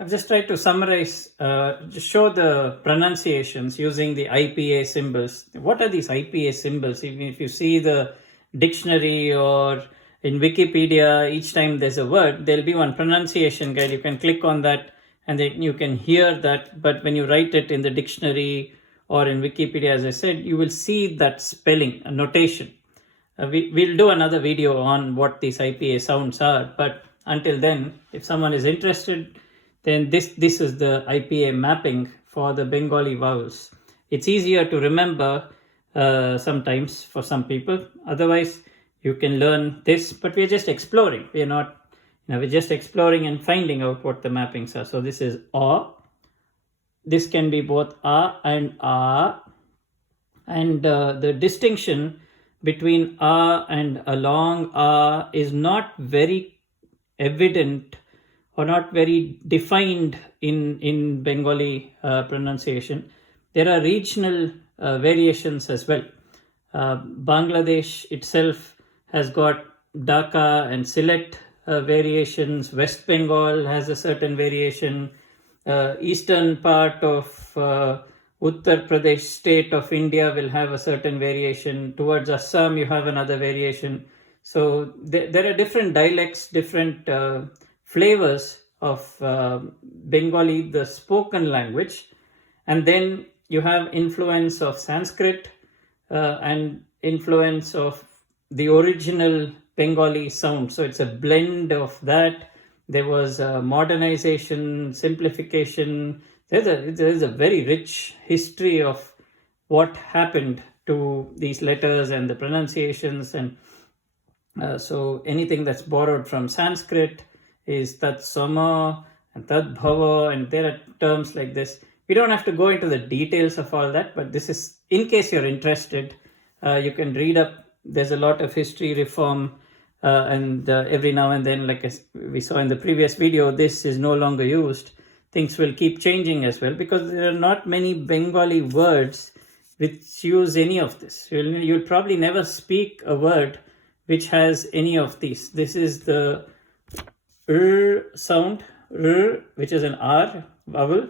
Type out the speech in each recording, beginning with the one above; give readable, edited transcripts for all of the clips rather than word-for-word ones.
I've just tried to summarize, just show the pronunciations using the IPA symbols. What are these IPA symbols? Even if you see the dictionary or in Wikipedia, each time there's a word, there'll be one pronunciation guide. You can click on that and then you can hear that. But when you write it in the dictionary or in Wikipedia, as I said, you will see that spelling, a notation. We'll do another video on what these IPA sounds are. But until then, if someone is interested, then this is the IPA mapping for the Bengali vowels. It's easier to remember sometimes for some people. Otherwise, you can learn this, but we're just exploring. We're not, we're just exploring and finding out what the mappings are. So this is A. This can be both A and A. And the distinction between A and a long A is not very evident or not very defined in Bengali pronunciation. There are regional variations as well. Bangladesh itself has got Dhaka and Sylhet variations. West Bengal has a certain variation. Eastern part of Uttar Pradesh state of India will have a certain variation. Towards Assam, you have another variation. So there are different dialects, different flavors of Bengali, the spoken language. And then you have influence of Sanskrit and influence of the original Bengali sound. So it's a blend of that. There was modernization, simplification. There's a very rich history of what happened to these letters and the pronunciations. And so anything that's borrowed from Sanskrit is Tat Sama and Tat Bhava, and there are terms like this. We don't have to go into the details of all that, but this is, in case you're interested, you can read up. There's a lot of history, reform, and every now and then, like we saw in the previous video, this is no longer used. Things will keep changing as well, because there are not many Bengali words which use any of this. You'll probably never speak a word which has any of these. This is the sound, which is an R vowel,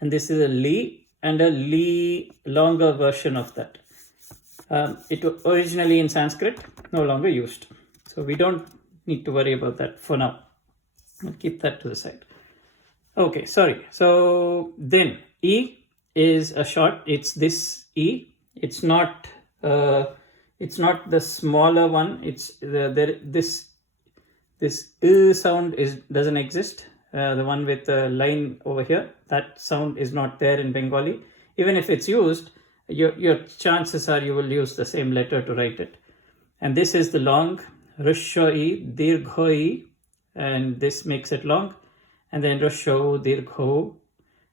and this is a li and a li longer version of that. It was originally in Sanskrit, no longer used. So we don't need to worry about that for now. I'll keep that to the side. Okay, sorry. So then E is a short, it's this E. It's not the smaller one. It's this sound doesn't exist. The one with the line over here, that sound is not there in Bengali. Even if it's used, your chances are you will use the same letter to write it. And this is the long Rishoi, Dirghoi, and this makes it long. And then Risho, Dirgho.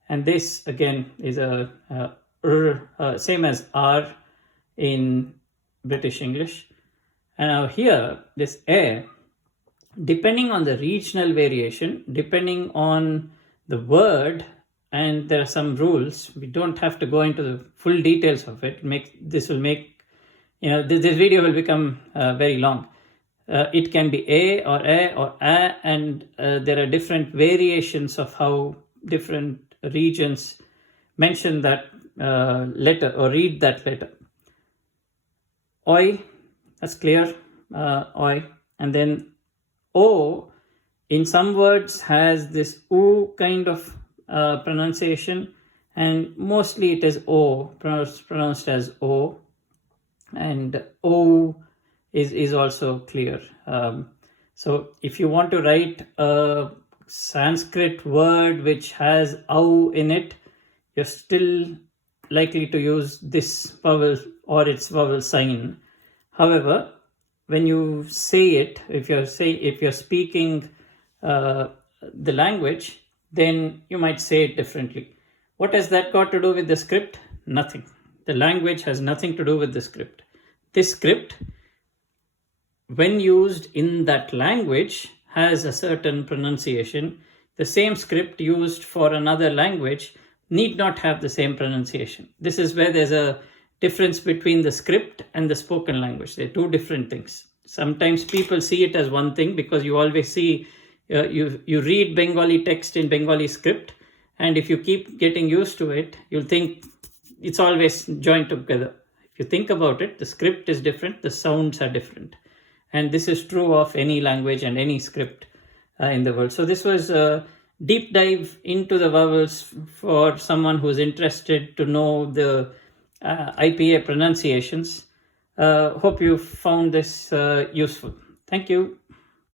And this again is a same as R in British English. And now here, this A, depending on the regional variation, depending on the word, and there are some rules. We don't have to go into the full details of it. This this video will become very long. It can be A or A, and there are different variations of how different regions mention that letter or read that letter. Oi, that's clear, oi. And then O, in some words, has this U kind of pronunciation, and mostly it is O, pronounced as O, and O is also clear. So if you want to write a Sanskrit word which has au in it, you're still likely to use this vowel or its vowel sign. However, when you say it, if you're speaking the language, then you might say it differently. What has that got to do with the script? Nothing. The language has nothing to do with the script. This script, when used in that language, has a certain pronunciation. The same script used for another language need not have the same pronunciation. This is where there's a difference between the script and the spoken language. They're two different things. Sometimes people see it as one thing because you always see you read Bengali text in Bengali script, and if you keep getting used to it, you'll think it's always joined together. If you think about it, the script is different, the sounds are different, and this is true of any language and any script in the world. So this was a deep dive into the vowels for someone who's interested to know the IPA pronunciations. Hope you found this useful. Thank you.